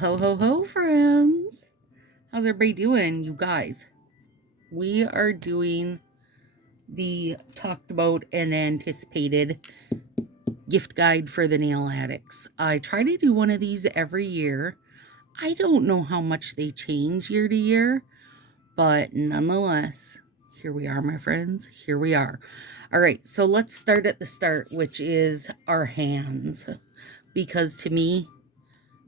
Ho, ho, ho, friends. How's everybody doing, you guys? We are doing the talked about and anticipated gift guide for the nail addicts. I try to do one of these every year. I don't know how much they change year to year, but nonetheless, here we are, my friends. Here we are. All right, so let's start at the start, which is our hands. Because to me,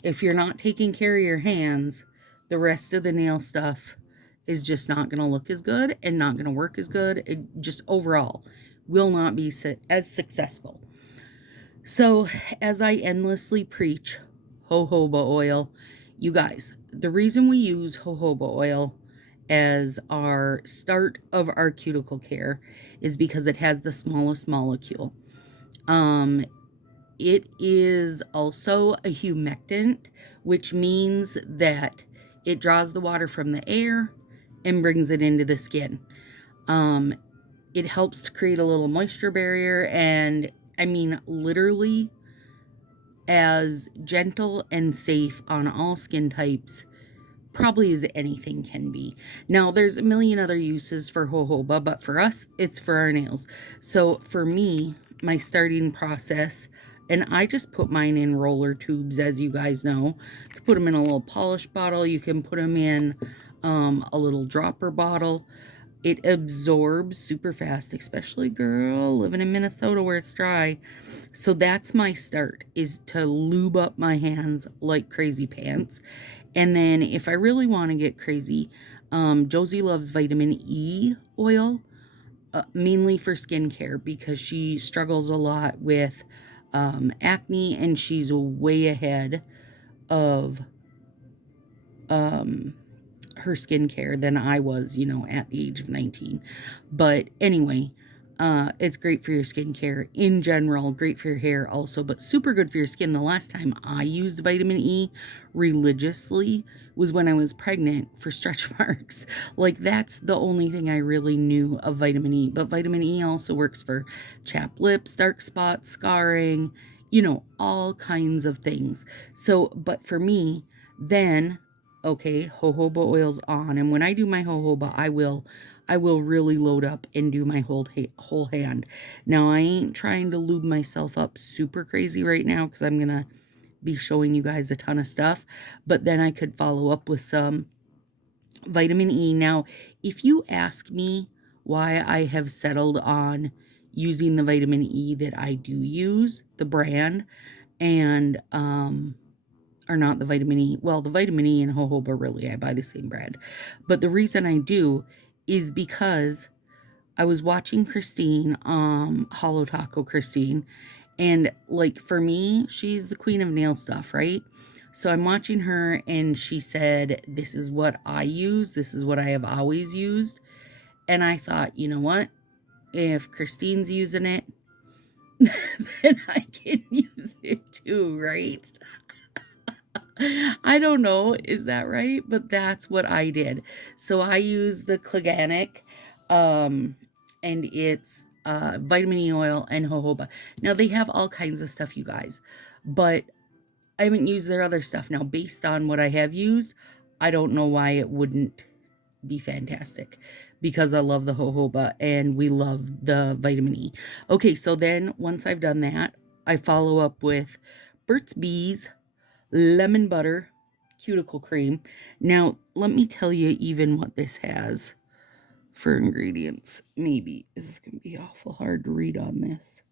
if you're not taking care of your hands, the rest of the nail stuff is just not going to look as good and not going to work as good. It just overall will not be as successful. So, as I endlessly preach jojoba oil, you guys, the reason we use jojoba oil as our start of our cuticle care is because it has the smallest molecule. It is also a humectant, which means that it draws the water from the air and brings it into the skin. It helps to create a little moisture barrier, and I mean, literally as gentle and safe on all skin types probably as anything can be. Now, there's a million other uses for jojoba, but for us, it's for our nails. So for me, my starting process, and I just put mine in roller tubes, as you guys know. You can put them in a little polish bottle. You can put them in a little dropper bottle. It absorbs super fast, especially girl living in Minnesota where it's dry. So that's my start, is to lube up my hands like crazy pants. And then if I really want to get crazy, Josie loves vitamin E oil, mainly for skincare because she struggles a lot with acne, and she's way ahead of her skincare than I was, at the age of 19. But anyway, it's great for your skincare in general, great for your hair also, but super good for your skin. The last time I used vitamin E religiously was when I was pregnant for stretch marks. Like, that's the only thing I really knew of vitamin E. But vitamin E also works for chapped lips, dark spots, scarring, all kinds of things. So, but for me, then okay, jojoba oil's on, and when I do my jojoba, I will really load up and do my whole hand. Now, I ain't trying to lube myself up super crazy right now because I'm gonna be showing you guys a ton of stuff, but then I could follow up with some vitamin E. Now, if you ask me why I have settled on using the vitamin E that I do use, the brand, and or not the vitamin E. Well, the vitamin E and jojoba, really, I buy the same brand. But the reason I do is because I was watching Christine, Hollow Taco Christine, and like for me, she's the queen of nail stuff, right? So I'm watching her, and she said, this is what I use. This is what I have always used. And I thought, you know what? If Christine's using it, then I can use it too, right? I don't know, is that right? But that's what I did. So I use the Cliganic, and it's vitamin E oil and jojoba. Now, they have all kinds of stuff, you guys, but I haven't used their other stuff. Now, based on what I have used, I don't know why it wouldn't be fantastic, because I love the jojoba and we love the vitamin E. Okay, so then once I've done that, I follow up with Burt's Bees lemon butter cuticle cream. Now, let me tell you even what this has for ingredients. Maybe this is going to be awful hard to read on this.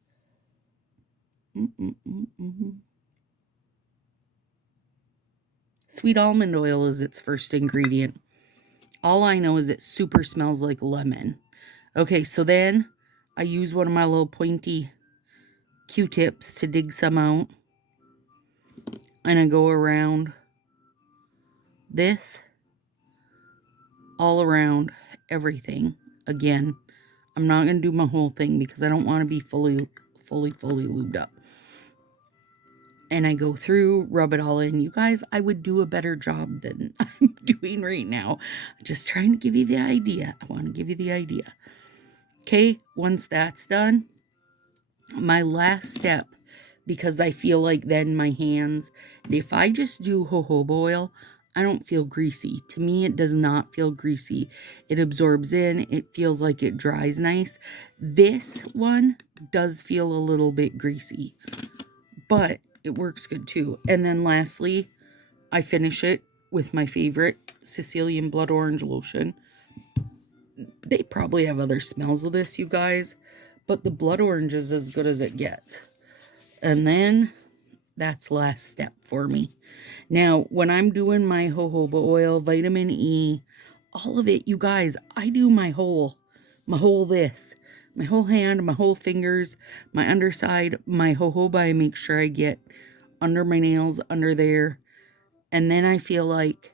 Sweet almond oil is its first ingredient. All I know is it super smells like lemon. Okay, so then I use one of my little pointy Q-tips to dig some out. And I go around this, all around everything. Again, I'm not going to do my whole thing because I don't want to be fully lubed up. And I go through, rub it all in. You guys, I would do a better job than I'm doing right now. Just trying to give you the idea. I want to give you the idea. Okay, once that's done, my last step because I feel like then my hands, if I just do jojoba oil, I don't feel greasy. To me, it does not feel greasy. It absorbs in, it feels like it dries nice. This one does feel a little bit greasy, but it works good too. And then lastly, I finish it with my favorite Sicilian blood orange lotion. They probably have other smells of this, you guys, but the blood orange is as good as it gets. And then that's last step for me. Now, when I'm doing my jojoba oil, vitamin E, all of it, you guys, I do my whole this, my whole hand, my whole fingers, my underside, my jojoba, I make sure I get under my nails, under there, and then I feel like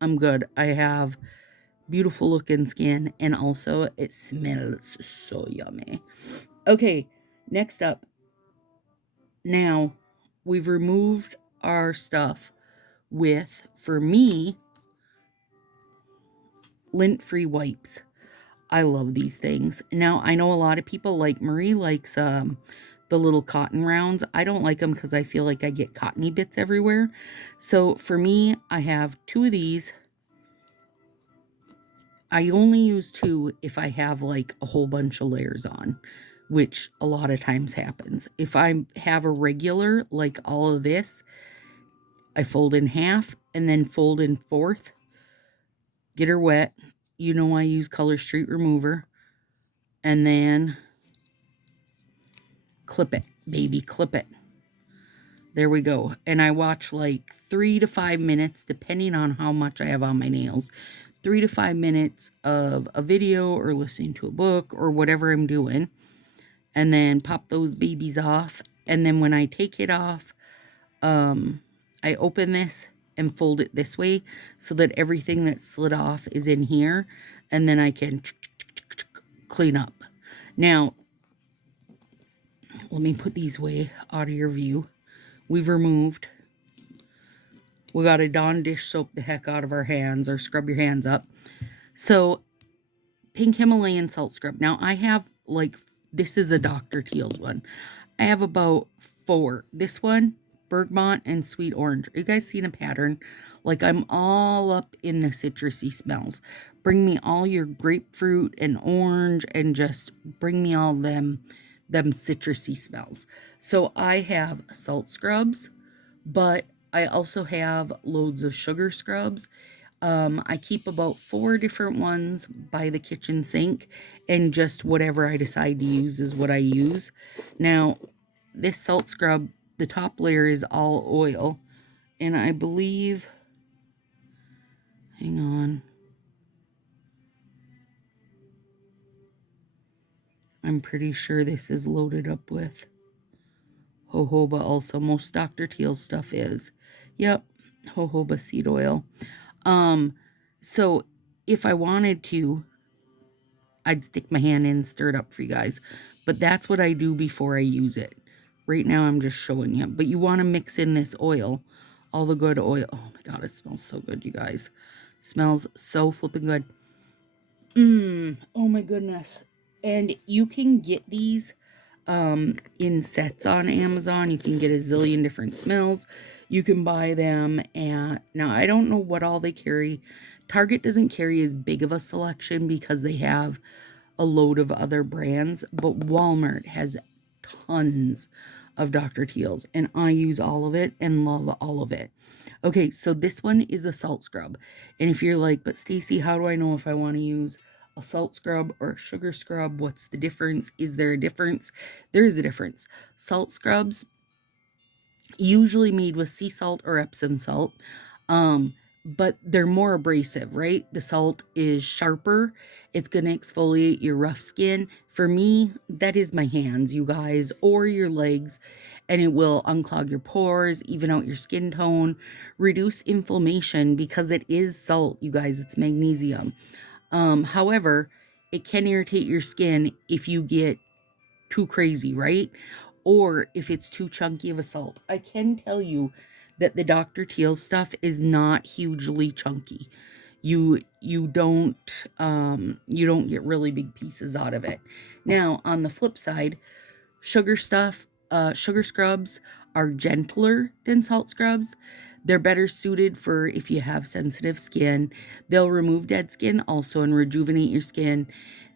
I'm good. I have beautiful looking skin, and also it smells so yummy. Okay, next up. Now, we've removed our stuff with, for me, lint-free wipes. I love these things. Now, I know a lot of people like, Marie likes the little cotton rounds. I don't like them because I feel like I get cottony bits everywhere. So for me, I have 2 of these. I only use 2 if I have like a whole bunch of layers on, which a lot of times happens. If I have a regular, like all of this, I fold in half and then fold in fourth. Get her wet. You know I use Color Street Remover. And then clip it, baby, clip it. There we go. And I watch like 3 to 5 minutes, depending on how much I have on my nails. 3 to 5 minutes of a video or listening to a book or whatever I'm doing. And then pop those babies off. And then when I take it off, I open this and fold it this way so that everything that slid off is in here. And then I can clean up. Now, let me put these way out of your view. We've removed. We got to Dawn dish soap the heck out of our hands or scrub your hands up. So, pink Himalayan salt scrub. Now, I have like, this is a Dr. Teal's one. I have about 4. This one, bergamot and sweet orange. Are you guys seeing a pattern? Like, I'm all up in the citrusy smells. Bring me all your grapefruit and orange and just bring me all them citrusy smells. So I have salt scrubs, but I also have loads of sugar scrubs. I keep about 4 different ones by the kitchen sink, and just whatever I decide to use is what I use. Now, this salt scrub, the top layer is all oil, and I believe, hang on, I'm pretty sure this is loaded up with jojoba also. Most Dr. Teal's stuff is. Yep, jojoba seed oil. So if I wanted to, I'd stick my hand in and stir it up for you guys. But that's what I do before I use it. Right now I'm just showing you. But you want to mix in this oil. All the good oil. Oh my God, it smells so good, you guys. Smells so flipping good. Oh my goodness. And you can get these in sets on Amazon. You can get a zillion different smells. You can buy them at, now I don't know what all they carry. Target doesn't carry as big of a selection because they have a load of other brands, but Walmart has tons of Dr. Teal's, and I use all of it and love all of it. Okay, so this one is a salt scrub. And if you're like, but Stacy, how do I know if I want to use a salt scrub or a sugar scrub? What's the difference? Is there a difference? There is a difference. Salt scrubs, usually made with sea salt or Epsom salt, but they're more abrasive, right? The salt is sharper. It's going to exfoliate your rough skin. For me, that is my hands, you guys, or your legs, and it will unclog your pores, even out your skin tone, reduce inflammation because it is salt, you guys. It's magnesium. However, it can irritate your skin if you get too crazy, right? Or if it's too chunky of a salt. I can tell you that the Dr. Teal stuff is not hugely chunky. You don't get really big pieces out of it. Now, on the flip side, sugar stuff, Sugar scrubs are gentler than salt scrubs. They're better suited for if you have sensitive skin. They'll remove dead skin also and rejuvenate your skin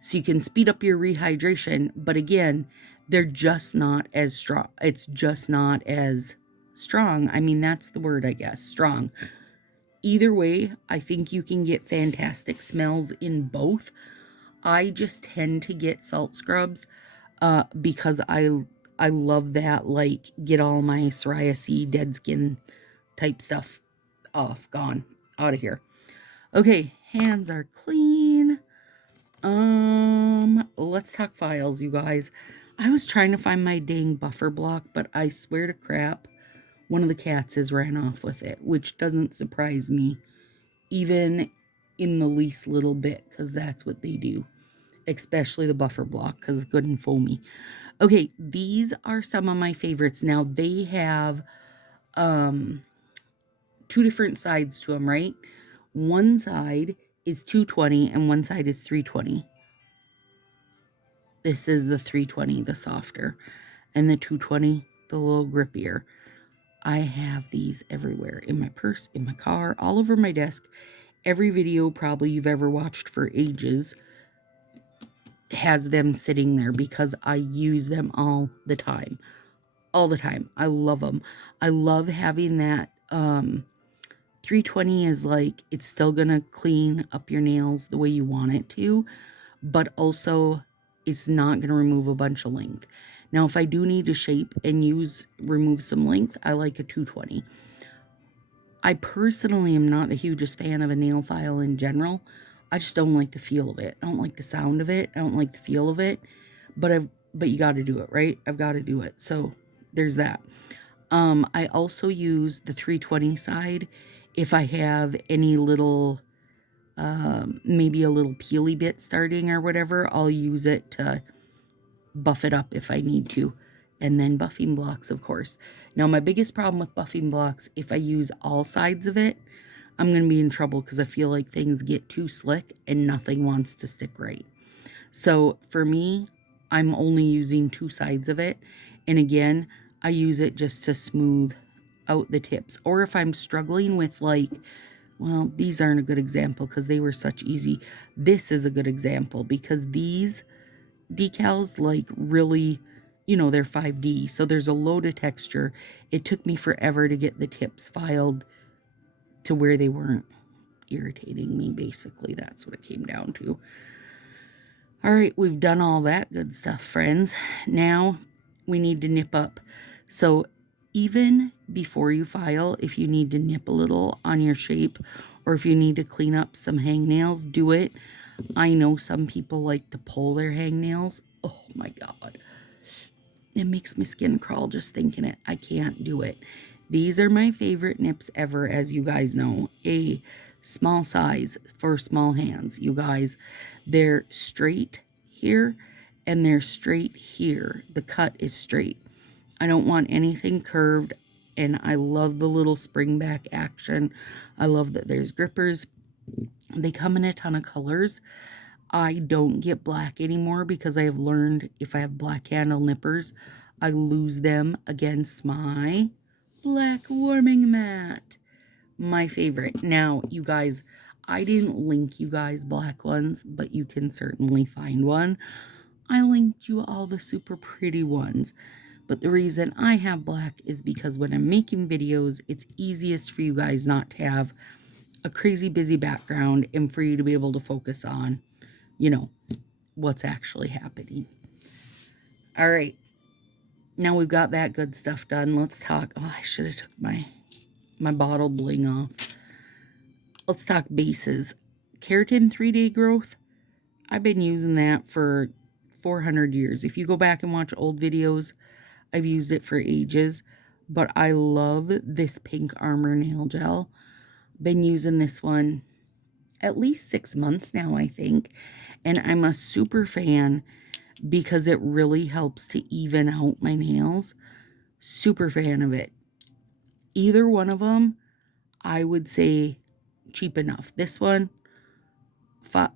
so you can speed up your rehydration. But again, they're just not as strong. It's just not as strong. I mean, that's the word, I guess, strong. Either way, I think you can get fantastic smells in both. I just tend to get salt scrubs because I love that, like, get all my psoriasis, dead skin type stuff off, gone, out of here. Okay, hands are clean. Let's talk files, you guys. I was trying to find my dang buffer block, but I swear to crap, one of the cats has ran off with it, which doesn't surprise me, even in the least little bit, because that's what they do. Especially the buffer block, because it's good and foamy. Okay, these are some of my favorites. Now, they have two different sides to them, right? One side is 220 and one side is 320. This is the 320, the softer, and the 220, the little grippier. I have these everywhere, in my purse, in my car, all over my desk. Every video probably you've ever watched for ages has them sitting there because I use them all the time. All the time. I love them. I love having that 320 is like, it's still gonna clean up your nails the way you want it to, but also it's not gonna remove a bunch of length. Now, if I do need to shape and remove some length, I like a 220. I personally am not the hugest fan of a nail file in general. I just don't like the feel of it. I don't like the sound of it. I don't like the feel of it. But you got to do it, right? I've got to do it. So there's that. I also use the 320 side if I have any little, maybe a little peely bit starting or whatever. I'll use it to buff it up if I need to. And then buffing blocks, of course. Now, my biggest problem with buffing blocks, if I use all sides of it, I'm going to be in trouble because I feel like things get too slick and nothing wants to stick right. So for me, I'm only using two sides of it. And again, I use it just to smooth out the tips. Or if I'm struggling with, like, well, these aren't a good example because they were such easy. This is a good example because these decals, like, really, you know, they're 5D, so there's a load of texture. It took me forever to get the tips filed to where they weren't irritating me, basically. That's what it came down to. All right, we've done all that good stuff, friends. Now we need to nip up. So even before you file, if you need to nip a little on your shape or if you need to clean up some hangnails, do it. I know some people like to pull their hangnails. Oh my God. It makes my skin crawl just thinking it. I can't do it. These are my favorite nips ever, as you guys know. A small size for small hands, you guys. They're straight here and they're straight here. The cut is straight. I don't want anything curved, and I love the little spring back action. I love that there's grippers. They come in a ton of colors. I don't get black anymore because I have learned if I have black handle nippers, I lose them against my black warming mat. My favorite. Now, you guys, I didn't link you guys black ones, but you can certainly find one. I linked you all the super pretty ones. But the reason I have black is because when I'm making videos, it's easiest for you guys not to have a crazy busy background and for you to be able to focus on, you know, what's actually happening. All right. Now we've got that good stuff done. Let's talk. Oh, I should have took my bottle bling off. Let's talk bases. Keratin 3-day growth. I've been using that for 400 years. If you go back and watch old videos, I've used it for ages. But I love this Pink Armor nail gel. Been using this one at least 6 months now, I think. And I'm a super fan because it really helps to even out my nails. Super fan of it. Either one of them, I would say cheap enough. This one,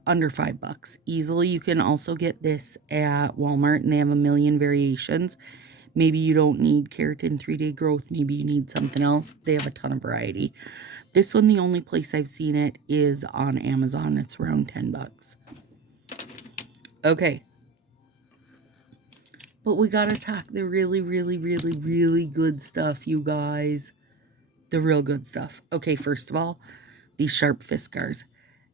under $5 easily. You can also get this at Walmart and they have a million variations. Maybe you don't need keratin 3-day growth. Maybe you need something else. They have a ton of variety. This one, the only place I've seen it is on Amazon. It's around 10 bucks. Okay. But we gotta talk the really, really, really, really good stuff, you guys. The real good stuff. Okay, first of all, these sharp Fiskars.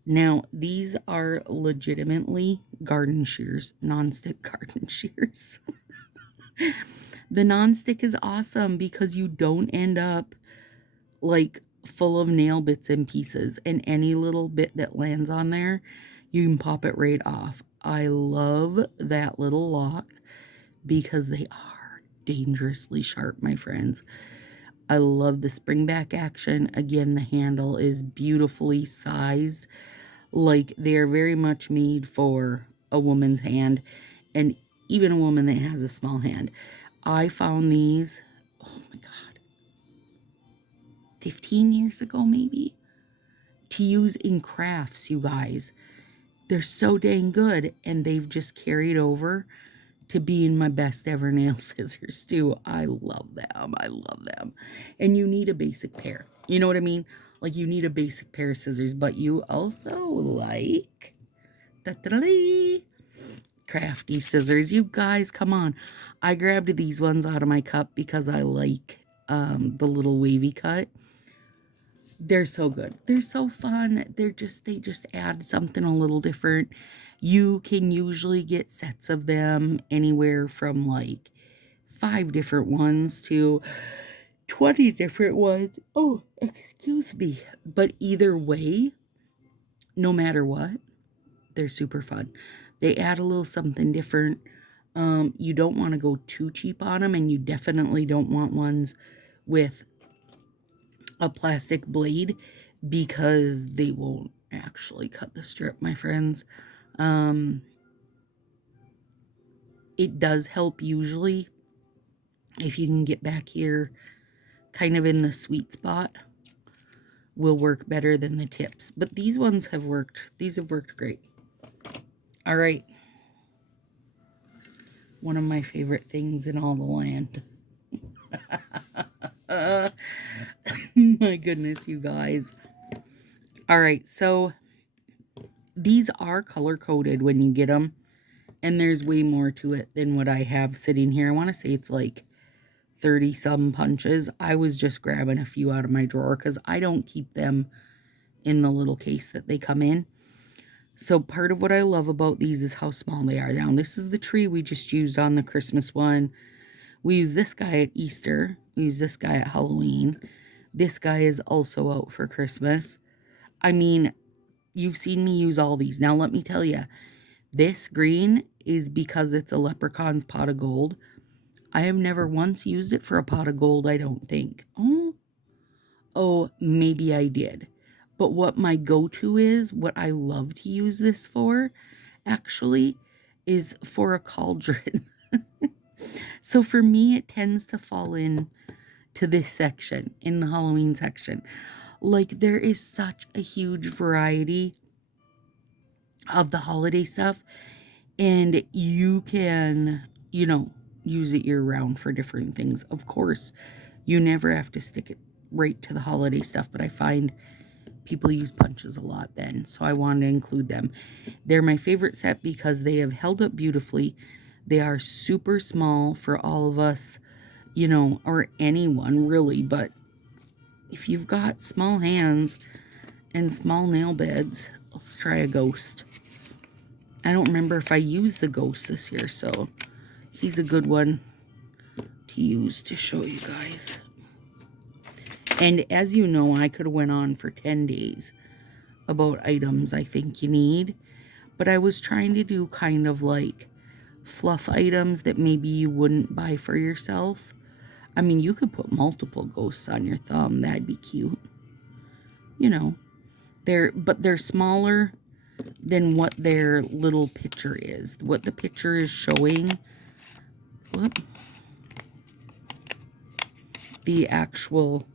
Now, these are legitimately garden shears, non-stick garden shears. The non-stick is awesome because you don't end up like full of nail bits and pieces, and any little bit that lands on there, you can pop it right off. I love that little lock because they are dangerously sharp, my friends. I love the spring back action. Again, the handle is beautifully sized. Like, they are very much made for a woman's hand, and even a woman that has a small hand. I found these, oh my God, 15 years ago maybe, to use in crafts, you guys. They're so dang good, and they've just carried over to being my best ever nail scissors too. I love them. I love them. And you need a basic pair. You know what I mean? Like, you need a basic pair of scissors, but you also like crafty scissors. You guys, come on. I grabbed these ones out of my cup because I like the little wavy cut. They're so good. They're so fun. They just add something a little different. You can usually get sets of them anywhere from like 5 different ones to 20 different ones. Oh, excuse me. But either way, no matter what, they're super fun. They add a little something different. You don't want to go too cheap on them, and you definitely don't want ones with a plastic blade because they won't actually cut the strip, my friends. It does help usually if you can get back here kind of in the sweet spot, will work better than the tips. But these ones have worked. These have worked great. All right. One of my favorite things in all the land. My goodness, you guys. All right, so these are color-coded when you get them, and there's way more to it than what I have sitting here. I want to say it's like 30-some punches. I was just grabbing a few out of my drawer because I don't keep them in the little case that they come in. So part of what I love about these is how small they are. Now, this is the tree we just used on the Christmas one. We use this guy at Easter. We use this guy at Halloween. This guy is also out for Christmas. I mean, you've seen me use all these. Now, let me tell you, this green is because it's a leprechaun's pot of gold. I have never once used it for a pot of gold, I don't think. Oh, maybe I did. But what my go-to is, what I love to use this for, actually, is for a cauldron. So for me, it tends to fall in to this section, in the Halloween section. Like, there is such a huge variety of the holiday stuff, and you can, use it year-round for different things. Of course, you never have to stick it right to the holiday stuff, but I find people use punches a lot then, so I wanted to include them. They're my favorite set because they have held up beautifully. They are super small for all of us, or anyone really, but if you've got small hands and small nail beds, let's try a ghost. I don't remember if I used the ghost this year, so he's a good one to use to show you guys. And as you know, I could have went on for 10 days about items I think you need, but I was trying to do kind of like fluff items that maybe you wouldn't buy for yourself. I mean, you could put multiple ghosts on your thumb. That'd be cute. They're smaller than what their little picture is. What the picture is showing, the actual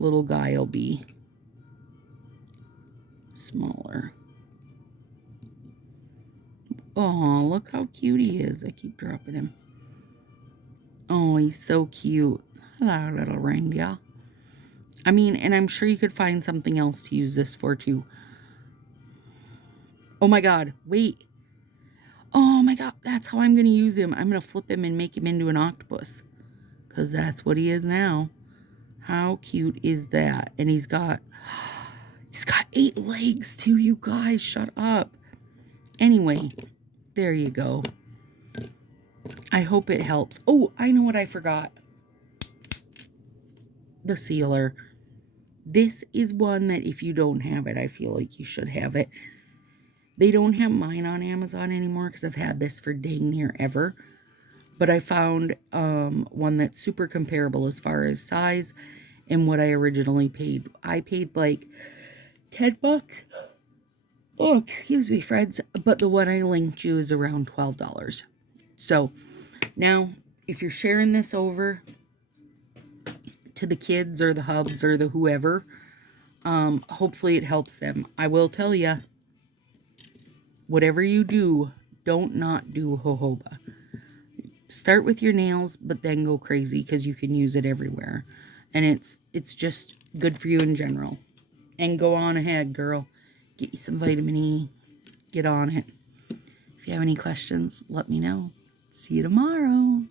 little guy will be smaller. Oh, look how cute he is. I keep dropping him. Oh, he's so cute. Hello, little reindeer. I mean, and I'm sure you could find something else to use this for too. Oh my god, wait. Oh my god, that's how I'm going to use him. I'm going to flip him and make him into an octopus. Because that's what he is now. How cute is that? And he's got 8 legs too, you guys. Shut up. Anyway, there you go. I hope it helps. Oh, I know what I forgot. The sealer. This is one that if you don't have it, I feel like you should have it. They don't have mine on Amazon anymore because I've had this for dang near ever. But I found one that's super comparable as far as size and what I originally paid. I paid like 10 bucks. Oh, excuse me, friends. But the one I linked you is around $12. So now, if you're sharing this over to the kids or the hubs or the whoever, hopefully it helps them. I will tell you, whatever you do, don't not do jojoba. Start with your nails, but then go crazy because you can use it everywhere. And it's just good for you in general. And go on ahead, girl. Get you some vitamin E. Get on it. If you have any questions, let me know. See you tomorrow.